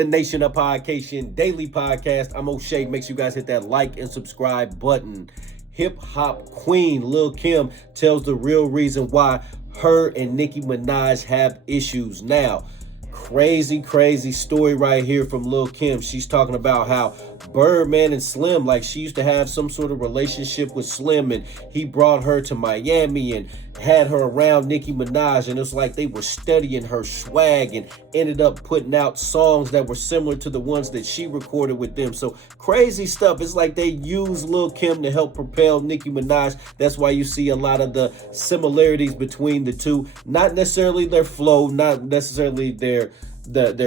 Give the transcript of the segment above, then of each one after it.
the Nation of Podcation Daily Podcast. I'm O'Shea. Make sure you guys hit that like and subscribe button. Hip hop queen Lil Kim tells the real reason why her and Nicki Minaj have issues now. Crazy story right here from Lil Kim. She's talking about how Birdman and Slim, like she used to have some sort of relationship with Slim, and he brought her to Miami and had her around Nicki Minaj, and it was like they were studying her swag and ended up putting out songs that were similar to the ones that she recorded with them. So crazy stuff. It's like they use Lil Kim to help propel Nicki Minaj. That's why you see a lot of the similarities between the two. Not necessarily their flow, not necessarily their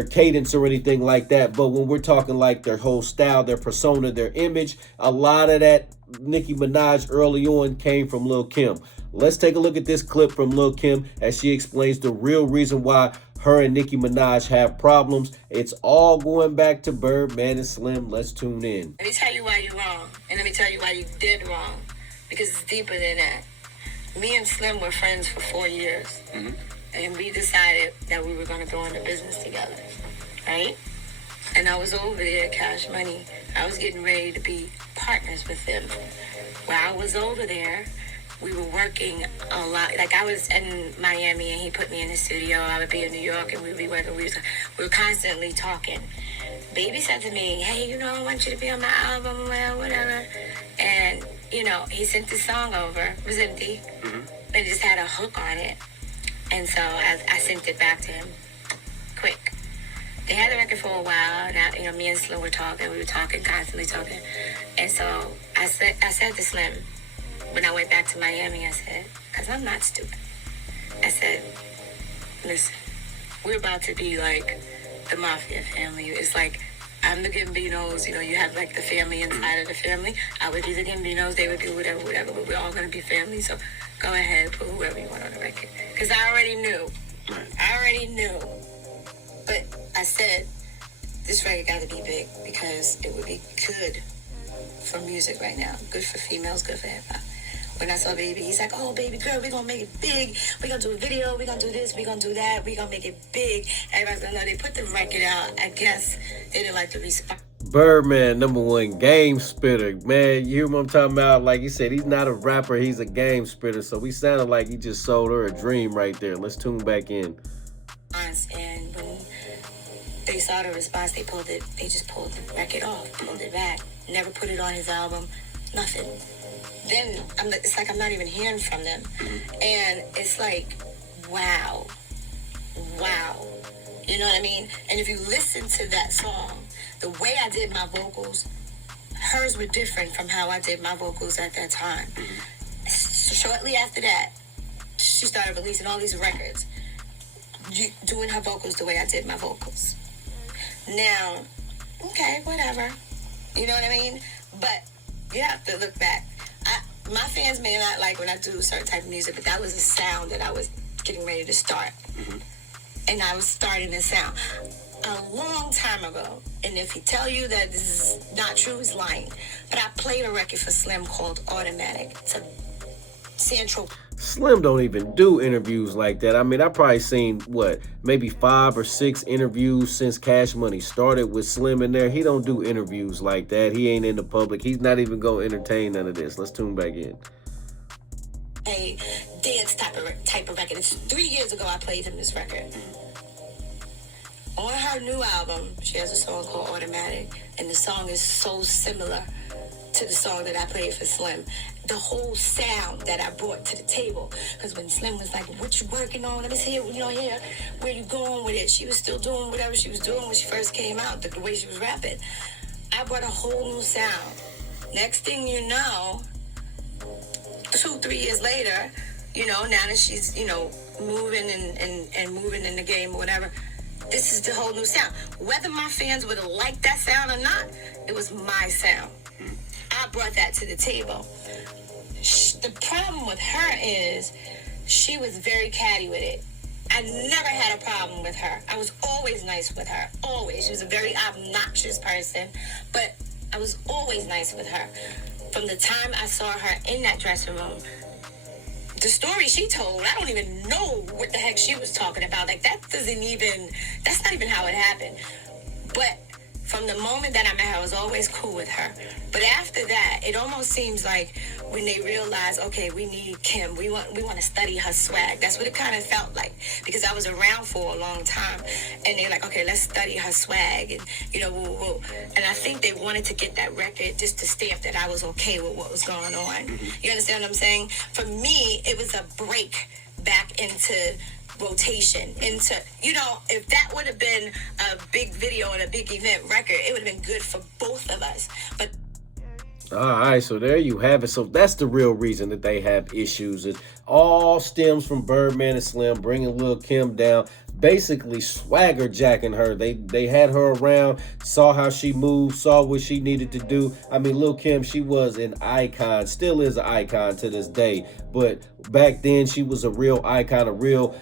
cadence or anything like that, but when we're talking like their whole style, their persona, their image, a lot of that Nicki Minaj early on came from Lil Kim. Let's take a look at this clip from Lil Kim as she explains the real reason why her and Nicki Minaj have problems. It's all going back to Birdman and Slim. Let's tune in. Let me tell you why you're wrong, and let me tell you why you did wrong, because it's deeper than that. Me and Slim were friends for 4 years. And we decided that we were going to go into business together, right? And I was over there at Cash Money. I was getting ready to be partners with them. While I was over there, we were working a lot. Like, I was in Miami, and he put me in the studio. I would be in New York, and we'd be working. We were constantly talking. Baby said to me, hey, I want you to be on my album, well, whatever. And, he sent this song over. It was empty. And just had a hook on it. And so I sent it back to him quick. They had the record for a while. Now, me and Slim were talking. We were talking, constantly talking. And so I said to Slim, when I went back to Miami, I said, because I'm not stupid. I said, listen, we're about to be like the mafia family. It's like, I'm the Gambinos. You have like the family inside of the family. I would be the Gambinos. They would do whatever. But we're all going to be family. So go ahead, put whoever you want on the record. Because I already knew. But I said, this record got to be big because it would be good for music right now. Good for females, good for hip-hop. When I saw Baby, he's like, oh, baby girl, we're going to make it big. We're going to do a video. We're going to do this. We're going to do that. We're going to make it big. Everybody's going to know. They put the record out. I guess they didn't like the response. Birdman, #1 game spitter. Man, you hear what I'm talking about? Like you said, he's not a rapper, he's a game spitter. So we sounded like he just sold her a dream right there. Let's tune back in. And when they saw the response, they just pulled the record off, pulled it back, never put it on his album, nothing. Then it's like I'm not even hearing from them. And it's like, wow. You know what I mean? And if you listen to that song, the way I did my vocals, hers were different from how I did my vocals at that time. So shortly after that, she started releasing all these records, doing her vocals the way I did my vocals. Now, okay, whatever. You know what I mean? But you have to look back. My fans may not like when I do certain type of music, but that was a sound that I was getting ready to start. And I was starting this sound a long time ago. And if he tell you that this is not true, he's lying. But I played a record for Slim called Automatic. It's a Central. Slim don't even do interviews like that. I mean, I've probably seen, maybe 5 or 6 interviews since Cash Money started with Slim in there. He don't do interviews like that. He ain't in the public. He's not even going to entertain none of this. Let's tune back in. A dance type of record. It's 3 years ago I played him this record. On her new album, she has a song called Automatic, and the song is so similar to the song that I played for Slim. The whole sound that I brought to the table, because when Slim was like, what you working on? Let me see, where you going with it? She was still doing whatever she was doing when she first came out, the way she was rapping. I brought a whole new sound. Next thing you know, 2-3 years later, now that she's, moving and moving in the game or whatever, this is the whole new sound. Whether my fans would have liked that sound or not, it was my sound. I brought that to the table. The problem with her is she was very catty with it. I never had a problem with her. I was always nice with her. Always. She was a very obnoxious person, but I was always nice with her. From the time I saw her in that dressing room, the story she told, I don't even know what the heck she was talking about. Like, that's not even how it happened. But from the moment that I met her, I was always cool with her. But after that, it almost seems like when they realized, okay, we need Kim, we want to study her swag. That's what it kind of felt like, because I was around for a long time, and they're like, okay, let's study her swag, and woo, woo. And I think they wanted to get that record just to stamp that I was okay with what was going on. You understand what I'm saying? For me, it was a break back into rotation, into, if that would have been a big video and a big event record, it would have been good for both of us. But all right, so there you have it. So that's the real reason that they have issues. It all stems from Birdman and Slim bringing Lil' Kim down, basically swagger jacking her. They had her around, saw how she moved, saw what she needed to do. I mean, Lil' Kim, she was an icon, still is an icon to this day. But back then, she was a real icon, a real,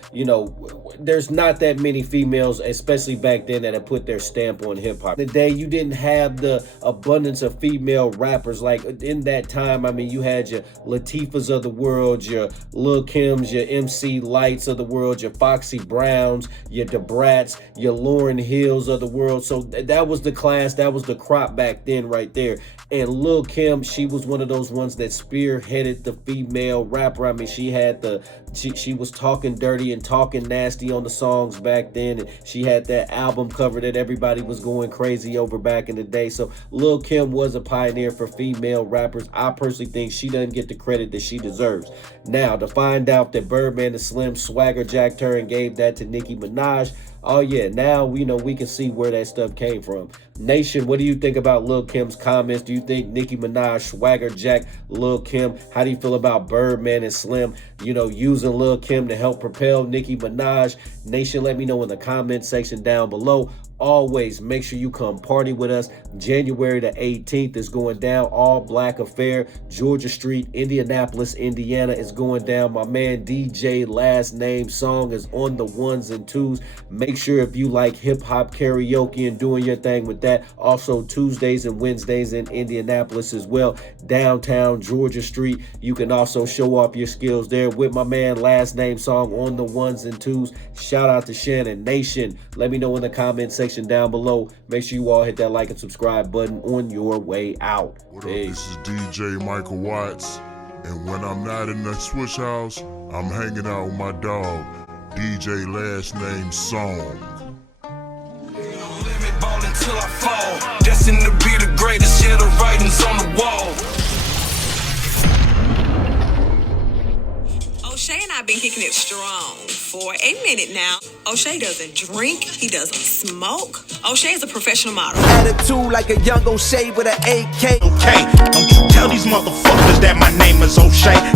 there's not that many females, especially back then, that had put their stamp on hip hop. Today, you didn't have the abundance of female rappers. Like in that time, I mean, you had your Latifahs of the world, your Lil' Kims, your MC Lights of the world, your Foxy Browns, your DeBrats, your Lauryn Hills of the world. So that was the class, that was the crop back then right there. And Lil' Kim, she was one of those ones that spearheaded the female rapper. I mean, she was talking dirty and talking nasty on the songs back then, and she had that album cover that everybody was going crazy over back in the day. So Lil' Kim was a pioneer for female rappers. I personally think she doesn't get the credit that she deserves. Now, to find out that Birdman and Slim swagger jacked her and gave that to Nicki Minaj, oh yeah, now we can see where that stuff came from. Nation, what do you think about Lil' Kim's comments? Do you think Nicki Minaj swagger jacked Lil' Kim? How do you feel about Birdman and Slim, using Lil' Kim to help propel Nicki Minaj? Nation, let me know in the comment section down below. Always make sure you come party with us. January the 18th is going down. All Black Affair, Georgia Street, Indianapolis, Indiana is going down. My man DJ Last Name Song is on the ones and twos. Make sure if you like hip hop karaoke and doing your thing with that. Also Tuesdays and Wednesdays in Indianapolis as well. Downtown Georgia Street. You can also show off your skills there with my man Last Name Song on the ones and twos. Shout out to Shannon. Nation, let me know in the comment section down below. Make sure you all hit that like and subscribe button on your way out. What up, this is DJ Michael Watts, and when I'm not in the switch house, I'm hanging out with my dog, DJ Last Name Song. Limit ball until I fall, destined to be the greatest, yeah, the writing's on the wall. O'Shea and I have been kicking it strong for a minute now. O'Shea doesn't drink, he doesn't smoke. O'Shea is a professional model. Attitude like a young O'Shea with an AK. Okay, don't you tell these motherfuckers that my name is O'Shea.